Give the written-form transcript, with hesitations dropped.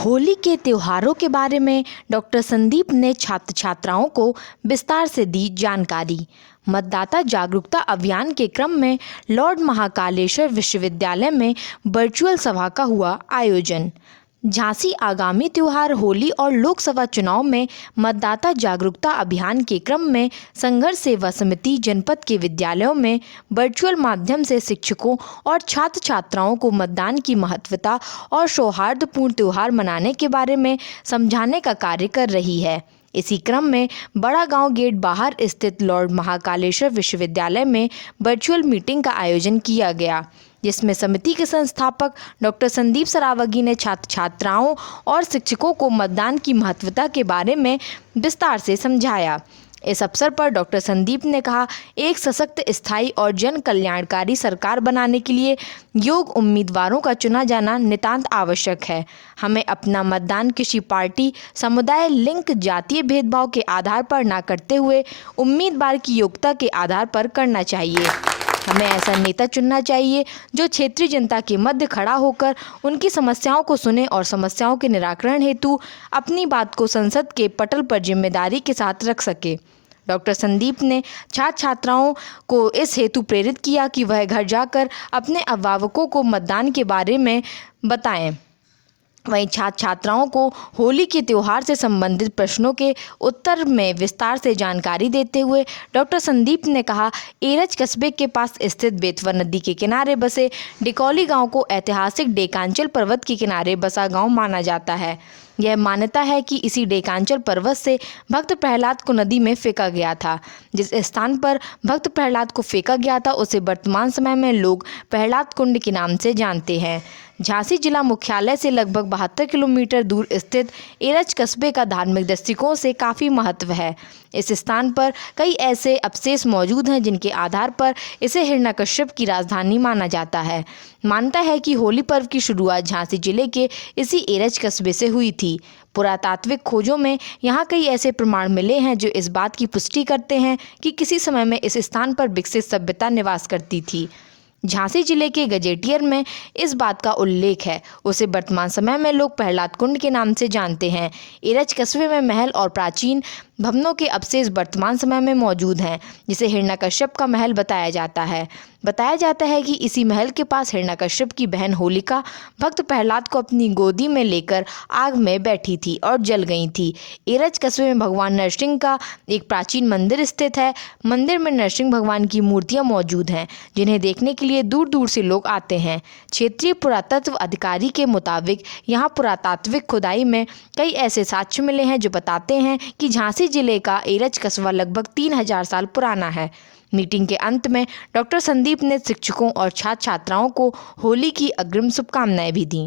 होली के त्योहारों के बारे में डॉक्टर संदीप ने छात्र छात्राओं को विस्तार से दी जानकारी। मतदाता जागरूकता अभियान के क्रम में लॉर्ड महाकालेश्वर विश्वविद्यालय में वर्चुअल सभा का हुआ आयोजन। झांसी आगामी त्योहार होली और लोकसभा चुनाव में मतदाता जागरूकता अभियान के क्रम में संघर्ष सेवा समिति जनपद के विद्यालयों में वर्चुअल माध्यम से शिक्षकों और छात्र छात्राओं को मतदान की महत्वता और सौहार्दपूर्ण त्योहार मनाने के बारे में समझाने का कार्य कर रही है। इसी क्रम में बड़ा गांव गेट बाहर स्थित लॉर्ड महाकालेश्वर विश्वविद्यालय में वर्चुअल मीटिंग का आयोजन किया गया, जिसमें समिति के संस्थापक डॉक्टर संदीप सरावगी ने छात्र छात्राओं और शिक्षकों को मतदान की महत्वता के बारे में विस्तार से समझाया। इस अवसर पर डॉक्टर संदीप ने कहा, एक सशक्त, स्थायी और जन कल्याणकारी सरकार बनाने के लिए योग्य उम्मीदवारों का चुना जाना नितांत आवश्यक है। हमें अपना मतदान किसी पार्टी, समुदाय, लिंग, जातीय भेदभाव के आधार पर न करते हुए उम्मीदवार की योग्यता के आधार पर करना चाहिए। हमें ऐसा नेता चुनना चाहिए जो क्षेत्रीय जनता के मध्य खड़ा होकर उनकी समस्याओं को सुने और समस्याओं के निराकरण हेतु अपनी बात को संसद के पटल पर जिम्मेदारी के साथ रख सके। डॉक्टर संदीप ने छात्र छात्राओं को इस हेतु प्रेरित किया कि वह घर जाकर अपने अभिभावकों को मतदान के बारे में बताएं। वहीं छात्र छात्राओं को होली के त्यौहार से संबंधित प्रश्नों के उत्तर में विस्तार से जानकारी देते हुए डॉक्टर संदीप ने कहा, एरज कस्बे के पास स्थित बेतवा नदी के किनारे बसे डिकौली गांव को ऐतिहासिक डेकांचल पर्वत के किनारे बसा गांव माना जाता है। यह मान्यता है कि इसी डेकांचल पर्वत से भक्त प्रहलाद को नदी में फेंका गया था। जिस स्थान पर भक्त प्रहलाद को फेंका गया था उसे वर्तमान समय में लोग प्रहलाद कुंड के नाम से जानते हैं। झांसी जिला मुख्यालय से लगभग 72 किलोमीटर दूर स्थित एरज कस्बे का धार्मिक दृष्टिकोण से काफ़ी महत्व है। इस स्थान पर कई ऐसे अवशेष मौजूद हैं जिनके आधार पर इसे हिरण्यकश्यप की राजधानी माना जाता है। मानता है कि होली पर्व की शुरुआत झांसी जिले के इसी एरज कस्बे से हुई थी। पुरातात्विक खोजों में यहाँ कई ऐसे प्रमाण मिले हैं जो इस बात की पुष्टि करते हैं कि किसी समय में इस स्थान पर विकसित सभ्यता निवास करती थी। झांसी जिले के गजेटियर में इस बात का उल्लेख है। उसे वर्तमान समय में लोग प्रहलाद कुंड के नाम से जानते हैं। एरज कस्बे में महल और प्राचीन भवनों के अवशेष वर्तमान समय में मौजूद हैं, जिसे हिरण्यकश्यप का महल बताया जाता है। बताया जाता है कि इसी महल के पास हिरण्यकश्यप की बहन होलिका भक्त प्रहलाद को अपनी गोदी में लेकर आग में बैठी थी और जल गई थी। एरज कस्बे में भगवान नरसिंह का एक प्राचीन मंदिर स्थित है। मंदिर में नरसिंह भगवान की मूर्तियां मौजूद हैं, जिन्हें देखने के लिए दूर दूर से लोग आते हैं। क्षेत्रीय पुरातत्व अधिकारी के मुताबिक यहाँ पुरातात्विक खुदाई में कई ऐसे साक्ष्य मिले हैं जो बताते हैं कि झांसी जिले का एरज कस्बा लगभग 3000 साल पुराना है। मीटिंग के अंत में डॉक्टर संदीप ने शिक्षकों और छात्र छात्राओं को होली की अग्रिम शुभकामनाएं भी दी।